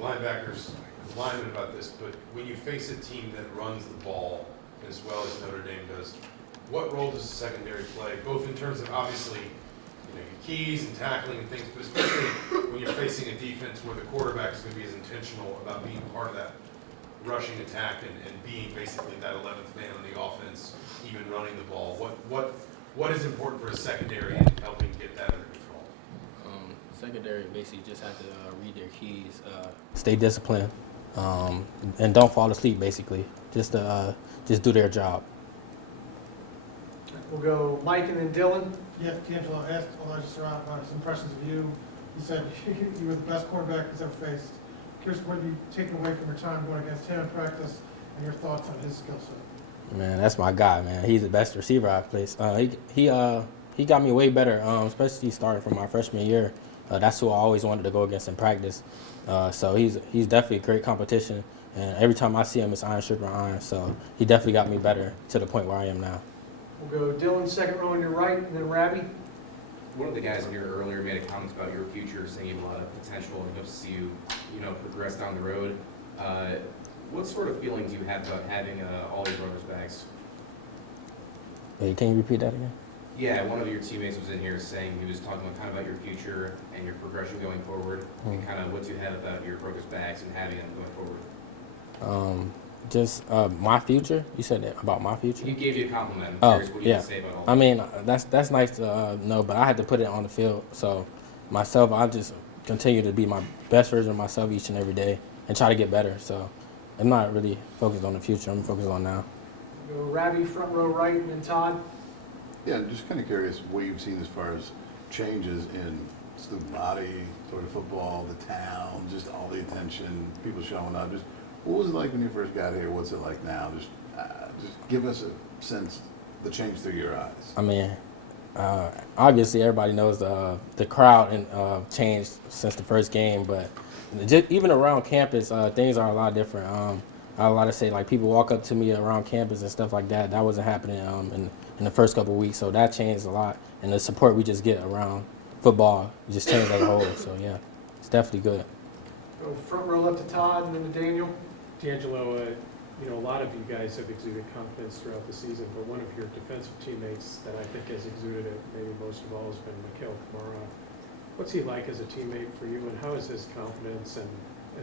linebackers, linemen about this, but when you face a team that runs the ball as well as Notre Dame does, what role does the secondary play, both in terms of obviously, your keys and tackling and things, but especially when you're facing a defense where the quarterback is going to be as intentional about being part of that rushing attack and being basically that 11th man on the offense, even running the ball. What is important for a secondary in helping get that under control? Secondary basically just have to read their keys, stay disciplined, and don't fall asleep. Basically, just do their job. We'll go Mike and then Dylan. Yeah, D'Angelo asked Elijah Surratt about his impressions of you. He said you were the best quarterback he's ever faced. Curious, what have you taken away from your time going against him in practice and your thoughts on his skill set? Man, that's my guy, man. He's the best receiver I've played. He got me way better, especially starting from my freshman year. That's who I always wanted to go against in practice. So he's definitely a great competition. And every time I see him, it's iron sharpening iron. So he definitely got me better to the point where I am now. We'll go Dylan, second row on your right, and then Rabbi. One of the guys in here earlier made a comment about your future, saying you have a lot of potential and hopes to see you, progress down the road. What sort of feeling do you have about having all your brothers' bags? Wait, can you repeat that again? Yeah, one of your teammates was in here saying he was talking about your future and your progression going forward, and kind of what you have about your brothers' bags and having them going forward. Just my future. You said that about my future. He gave you a compliment. I'm curious what you have to say about all that. I mean, that's nice to know, but I had to put it on the field. So myself, I just continue to be my best version of myself each and every day and try to get better. So I'm not really focused on the future. I'm focused on now. We'll go Rabbi, front row right, and then Todd. Yeah, I'm just kind of curious what you've seen as far as changes in student body, toward the football, the town, just all the attention, people showing up. Just what was it like when you first got here? What's it like now? Just give us a sense, the change through your eyes. I mean, obviously everybody knows the crowd and changed since the first game, but just even around campus, things are a lot different. I have a lot to say, like people walk up to me around campus and stuff like that. That wasn't happening in the first couple of weeks, so that changed a lot. And the support we just get around football just changed as a whole. So yeah, it's definitely good. Go front row left to Todd, and then to Daniel. D'Angelo, a lot of you guys have exuded confidence throughout the season, but one of your defensive teammates that I think has exuded it maybe most of all has been Mikhail Kamara. What's he like as a teammate for you, and how is his confidence and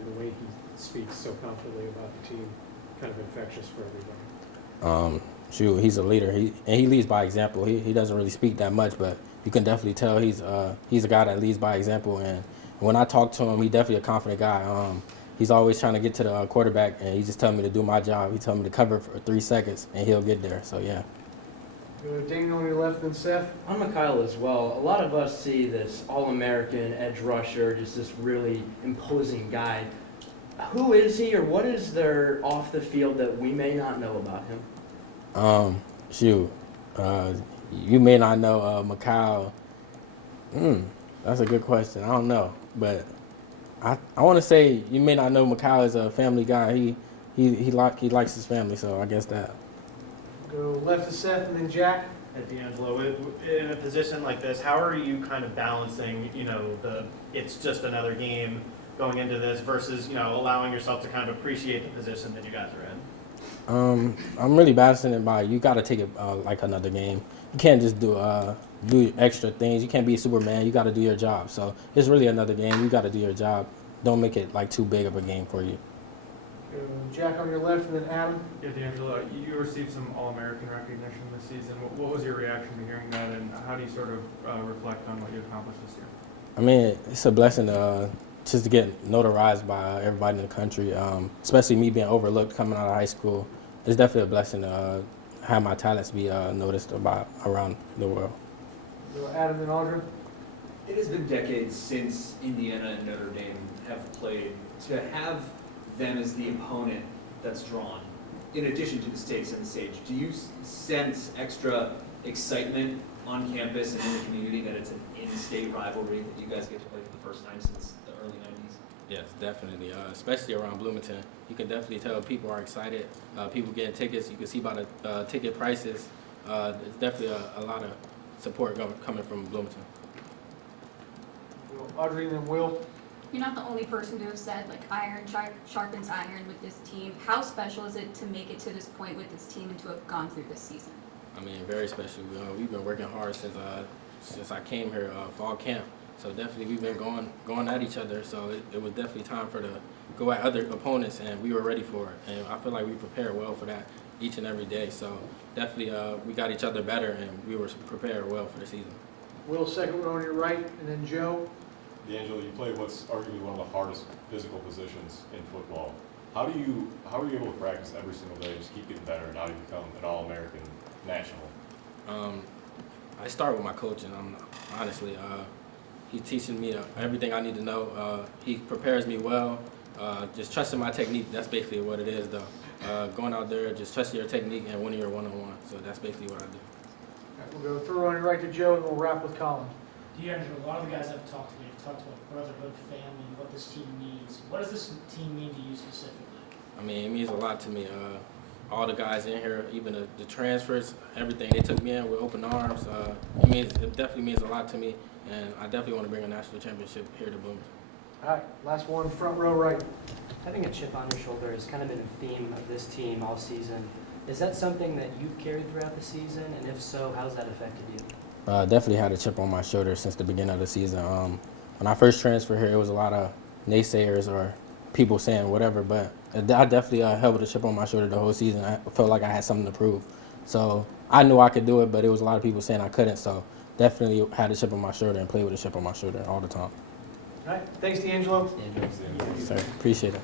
the way he speaks so confidently about the team kind of infectious for everybody? He's a leader. He leads by example. He doesn't really speak that much, but you can definitely tell he's a guy that leads by example. And when I talk to him, he's definitely a confident guy. He's always trying to get to the quarterback, and he just telling me to do my job. He told me to cover for 3 seconds, and he'll get there. So yeah. Go Daniel on your left, then Seth. I'm Mikhail as well. A lot of us see this all-American edge rusher, just this really imposing guy. Who is he, or what is there off the field that we may not know about him? You may not know Mikhail. That's a good question. I don't know, but I want to say you may not know Mikhail is a family guy. He likes his family, so I guess that. Go left to Seth, and then Jack. At D'Angelo, in a position like this, how are you kind of balancing, it's just another game going into this versus, allowing yourself to kind of appreciate the position that you guys are in? I'm really balancing it by you got to take it like another game. You can't just do extra things. You can't be a Superman. You got to do your job. So it's really another game. You got to do your job. Don't make it like too big of a game for you. Go Jack on your left, and then Adam. Yeah, D'Angelo, you received some All-American recognition this season. What was your reaction to hearing that, and how do you sort of reflect on what you accomplished this year? I mean, it's a blessing just to get notarized by everybody in the country, especially me being overlooked coming out of high school. It's definitely a blessing to have my talents be noticed about around the world. Go Adam and Audra. It has been decades since Indiana and Notre Dame have played. To have them as the opponent that's drawn, in addition to the stakes and the stage, do you sense extra excitement on campus and in the community that it's an in-state rivalry that you guys get to play for the first time since the early 90s? Yes, definitely, especially around Bloomington. You can definitely tell people are excited. People getting tickets. You can see by the ticket prices. There's definitely a lot of support coming from Bloomington. Go Audrey, and then Will. You're not the only person to have said, like, iron sharpens iron with this team. How special is it to make it to this point with this team and to have gone through this season? I mean, very special. We've been working hard since I came here, fall camp. So definitely we've been going at each other. So it was definitely time to go at other opponents, and we were ready for it. And I feel like we prepared well for that each and every day. So definitely we got each other better, and we were prepared well for the season. Will, second one on your right, and then Joe. D'Angelo, you play what's arguably one of the hardest physical positions in football. How are you able to practice every single day, just keep getting better, and how do you become an All-American national? I start with my coach, and honestly, he's teaching me everything I need to know. He prepares me well. Just trusting my technique, that's basically what it is, though. Going out there, just trusting your technique and winning your one-on-one. So that's basically what I do. All right, we'll go third on your right to Joe, and we'll wrap with Colin. D'Angelo, a lot of the guys I've talked to, have talked about brotherhood, family, what this team needs. What does this team mean to you specifically? I mean, it means a lot to me. All the guys in here, even the transfers, everything, they took me in with open arms. It definitely means a lot to me, and I definitely want to bring a national championship here to Bloomington. All right, last one, front row right. Having a chip on your shoulder has kind of been a theme of this team all season. Is that something that you've carried throughout the season? And if so, how's that affected you? Definitely had a chip on my shoulder since the beginning of the season. When I first transferred here, it was a lot of naysayers or people saying whatever, but I definitely held with a chip on my shoulder the whole season. I felt like I had something to prove. So I knew I could do it, but it was a lot of people saying I couldn't. So definitely had a chip on my shoulder and played with a chip on my shoulder all the time. All right, thanks, D'Angelo. Yes, sir. Appreciate it.